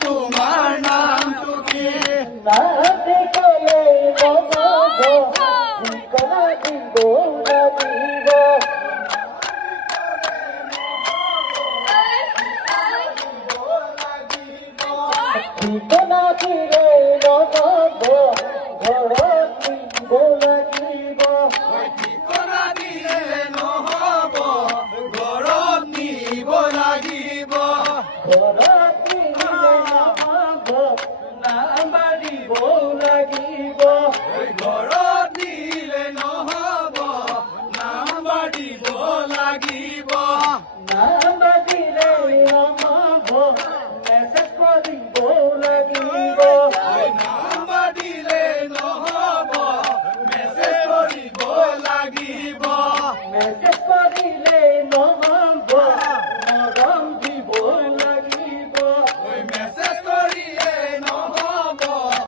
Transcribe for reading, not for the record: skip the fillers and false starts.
তোমার নাম তো কি? না দেখলে ঠিকানা দিব না দিব ঠিকানা দিলে নগদ ঘর দিব লাগিব ঠিকনা দিলে নহব ঘৰত নিব লাগিব। ঘৰ